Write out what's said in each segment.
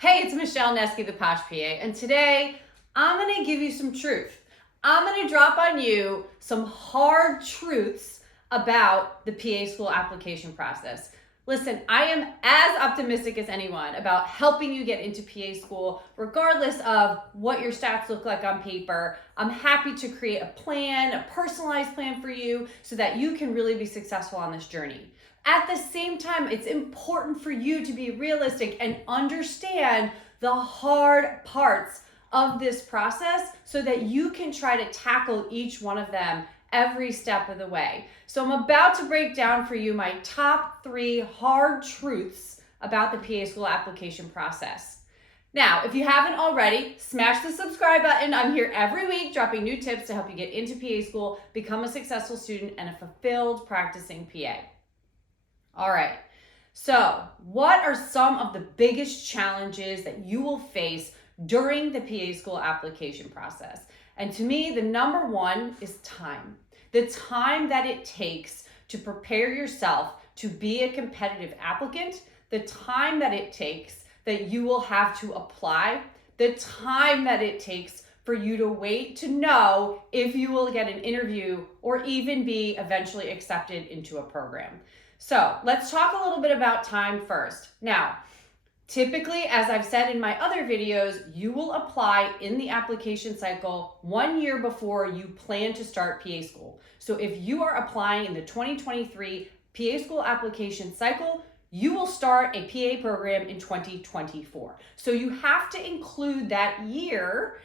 Hey, it's Michelle Nesky, the Posh PA, and today I'm going to give you some truth. I'm going to drop on you some hard truths about the PA school application process. Listen, I am as optimistic as anyone about helping you get into PA school, regardless of what your stats look like on paper. I'm happy to create a plan, a personalized plan for you so that you can really be successful on this journey. At the same time, it's important for you to be realistic and understand the hard parts of this process so that you can try to tackle each one of them every step of the way. So I'm about to break down for you my top 3 hard truths about the PA school application process. Now, if you haven't already, smash the subscribe button. I'm here every week dropping new tips to help you get into PA school, become a successful student, and a fulfilled practicing PA. All right, so what are some of the biggest challenges that you will face during the PA school application process? And to me, the number one is time. The time that it takes to prepare yourself to be a competitive applicant, the time that it takes that you will have to apply, the time that it takes for you to wait to know if you will get an interview or even be eventually accepted into a program. So let's talk a little bit about time first. Now, typically, as I've said in my other videos, you will apply in the application cycle 1 year before you plan to start PA school. So if you are applying in the 2023 PA school application cycle, you will start a PA program in 2024. So you have to include that year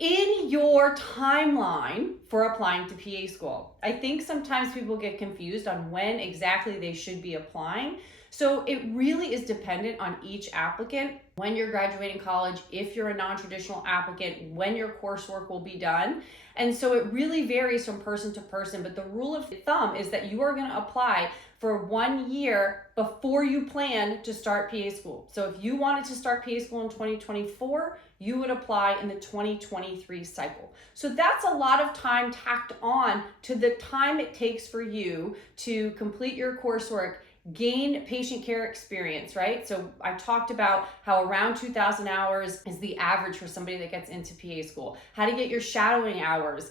in your timeline for applying to PA school. I think sometimes people get confused on when exactly they should be applying. So it really is dependent on each applicant, when you're graduating college, if you're a non-traditional applicant, when your coursework will be done. And so it really varies from person to person, but the rule of thumb is that you are going to apply for 1 year before you plan to start PA school. So if you wanted to start PA school in 2024, you would apply in the 2023 cycle. So that's a lot of time tacked on to the time it takes for you to complete your coursework, gain patient care experience, right? So I talked about how around 2,000 hours is the average for somebody that gets into PA school, how to get your shadowing hours,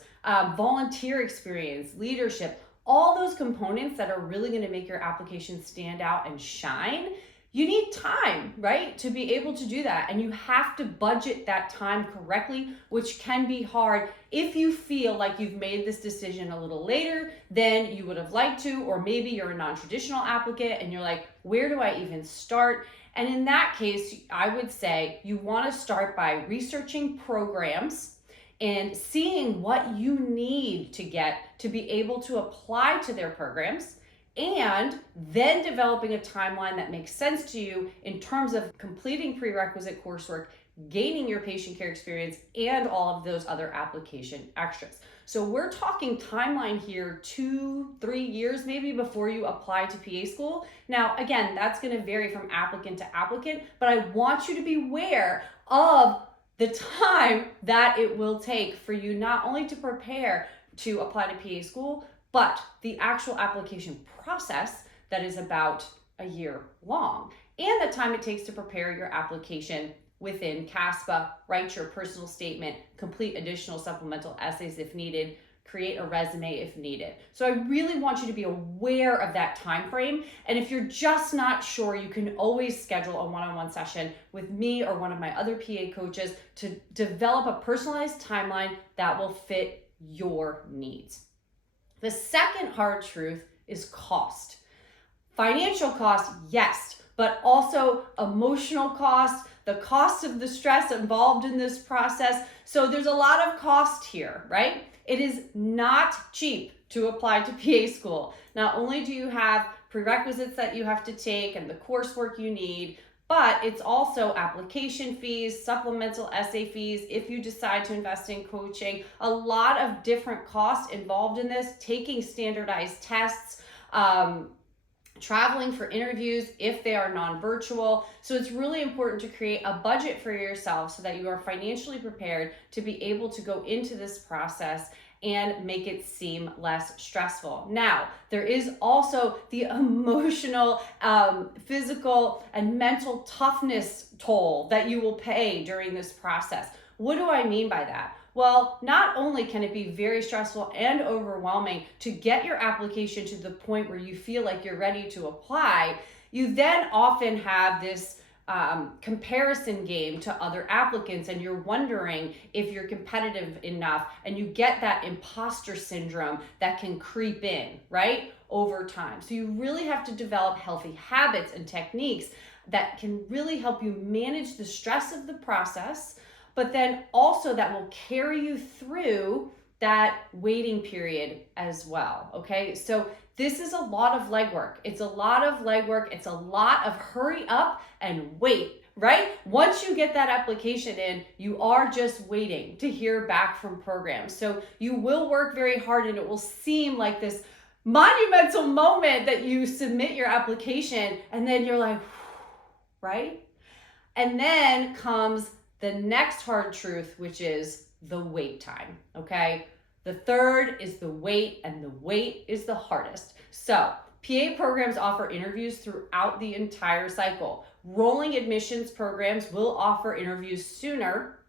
volunteer experience, leadership, all those components that are really going to make your application stand out and shine. You need time, right, to be able to do that. And you have to budget that time correctly, which can be hard if you feel like you've made this decision a little later than you would have liked to, or maybe you're a non-traditional applicant and you're like, where do I even start? And in that case, I would say you want to start by researching programs and seeing what you need to get to be able to apply to their programs, and then developing a timeline that makes sense to you in terms of completing prerequisite coursework, gaining your patient care experience, and all of those other application extras. So we're talking timeline here, 2-3 years maybe before you apply to PA school. Now, again, that's going to vary from applicant to applicant, but I want you to be aware of the time that it will take for you not only to prepare to apply to PA school, but the actual application process that is about a year long, and the time it takes to prepare your application within CASPA, write your personal statement, complete additional supplemental essays if needed, create a resume if needed. So I really want you to be aware of that time frame. And if you're just not sure, you can always schedule a one-on-one session with me or one of my other PA coaches to develop a personalized timeline that will fit your needs. The second hard truth is cost. Financial cost, yes, but also emotional cost, the cost of the stress involved in this process. So there's a lot of cost here, right? It is not cheap to apply to PA school. Not only do you have prerequisites that you have to take and the coursework you need, but it's also application fees, supplemental essay fees, if you decide to invest in coaching, a lot of different costs involved in this, taking standardized tests, traveling for interviews if they are non-virtual. So it's really important to create a budget for yourself so that you are financially prepared to be able to go into this process and make it seem less stressful. Now, there is also the emotional, physical, and mental toughness toll that you will pay during this process. What do I mean by that? Well, not only can it be very stressful and overwhelming to get your application to the point where you feel like you're ready to apply, you then often have this comparison game to other applicants, and you're wondering if you're competitive enough, and you get that imposter syndrome that can creep in, right, over time. So you really have to develop healthy habits and techniques that can really help you manage the stress of the process, but then also that will carry you through that waiting period as well, okay? So this is a lot of legwork. It's a lot of legwork. It's a lot of hurry up and wait, right? Once you get that application in, you are just waiting to hear back from programs. So you will work very hard, and it will seem like this monumental moment that you submit your application, and then you're like, right? And then comes the next hard truth, which is the wait time, okay? The third is the wait, and the wait is the hardest. So PA programs offer interviews throughout the entire cycle. Rolling admissions programs will offer interviews sooner,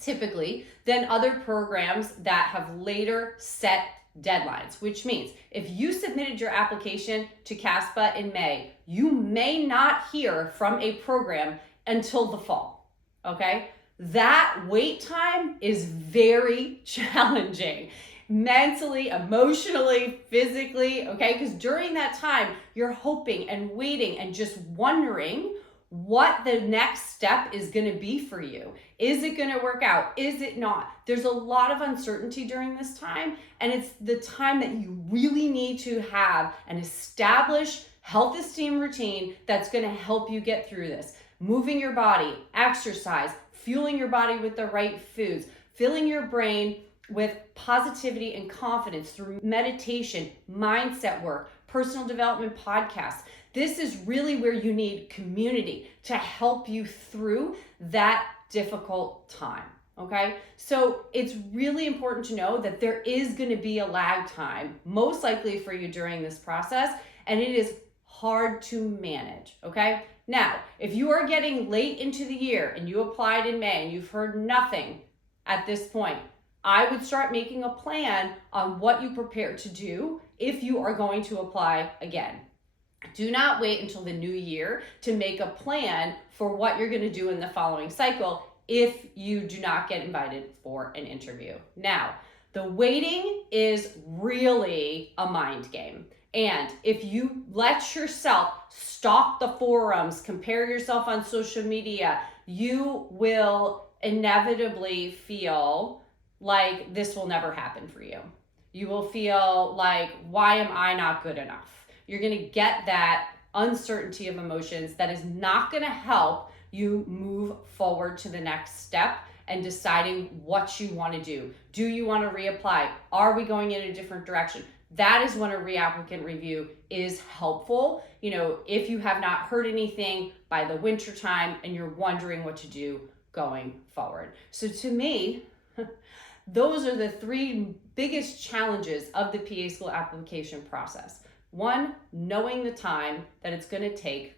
typically, than other programs that have later set deadlines, which means if you submitted your application to CASPA in May, you may not hear from a program until the fall, okay? That wait time is very challenging, mentally, emotionally, physically, okay? Because during that time, you're hoping and waiting and just wondering what the next step is going to be for you. Is it going to work out? Is it not? There's a lot of uncertainty during this time, and it's the time that you really need to have an established health esteem routine that's going to help you get through this. Moving your body, exercise, fueling your body with the right foods, filling your brain with positivity and confidence through meditation, mindset work, personal development podcasts. This is really where you need community to help you through that difficult time, okay? So it's really important to know that there is going to be a lag time, most likely for you during this process, and it is hard to manage, okay? Now, if you are getting late into the year and you applied in May and you've heard nothing at this point, I would start making a plan on what you prepare to do if you are going to apply again. Do not wait until the new year to make a plan for what you're going to do in the following cycle if you do not get invited for an interview. Now, the waiting is really a mind game. And if you let yourself stalk the forums, compare yourself on social media, you will inevitably feel like this will never happen for you. You will feel like, why am I not good enough? You're going to get that uncertainty of emotions that is not going to help you move forward to the next step and deciding what you want to do. Do you want to reapply? Are we going in a different direction? That is when a reapplicant review is helpful. You know, if you have not heard anything by the winter time and you're wondering what to do going forward. So to me, those are the three biggest challenges of the PA school application process. One, knowing the time that it's going to take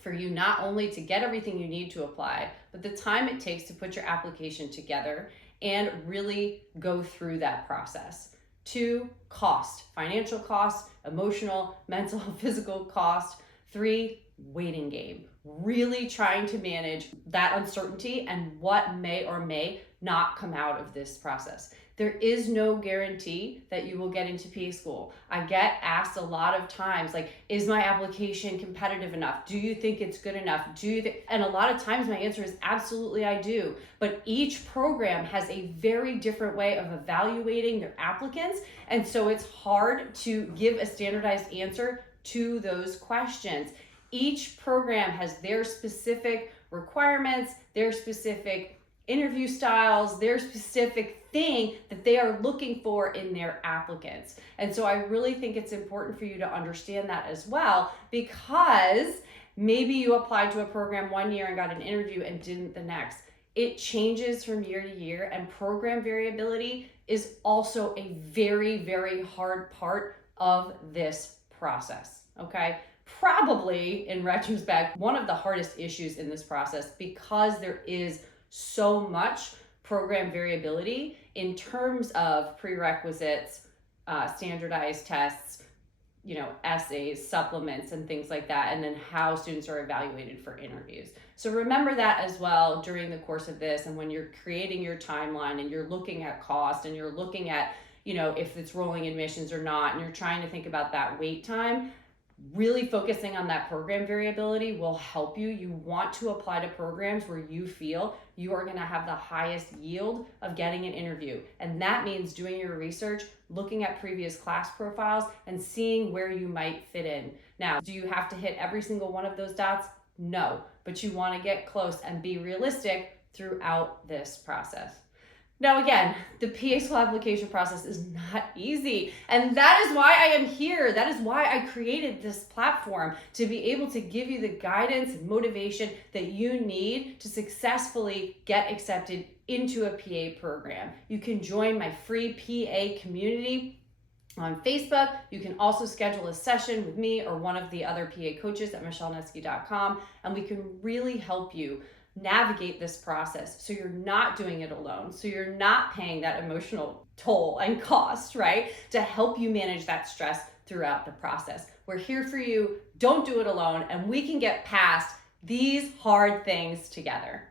for you not only to get everything you need to apply, but the time it takes to put your application together and really go through that process. Two, cost, financial cost, emotional, mental, physical cost. Three, waiting game, really trying to manage that uncertainty and what may or may not come out of this process. There is no guarantee that you will get into PA school. I get asked a lot of times, like, is my application competitive enough? Do you think it's good enough? And a lot of times my answer is absolutely I do. But each program has a very different way of evaluating their applicants. And so it's hard to give a standardized answer to those questions. Each program has their specific requirements, their specific interview styles, their specific thing that they are looking for in their applicants. And so I really think it's important for you to understand that as well, because maybe you applied to a program one year and got an interview and didn't the next. It changes from year to year, and program variability is also a very, very hard part of this process, okay? Probably, in retrospect, one of the hardest issues in this process, because there is so much program variability in terms of prerequisites, standardized tests, essays, supplements, and things like that, and then how students are evaluated for interviews. So remember that as well during the course of this, and when you're creating your timeline and you're looking at cost and you're looking at, if it's rolling admissions or not, and you're trying to think about that wait time, really focusing on that program variability will help you. You want to apply to programs where you feel you are going to have the highest yield of getting an interview. And that means doing your research, looking at previous class profiles, and seeing where you might fit in. Now, do you have to hit every single one of those dots? No, but you want to get close and be realistic throughout this process. Now, again, the PA school application process is not easy, and that is why I am here. That is why I created this platform, to be able to give you the guidance and motivation that you need to successfully get accepted into a PA program. You can join my free PA community on Facebook. You can also schedule a session with me or one of the other PA coaches at michellenetsky.com, and we can really help you navigate this process so you're not doing it alone, so you're not paying that emotional toll and cost, right? To help you manage that stress throughout the process. We're here for you. Don't do it alone, and we can get past these hard things together.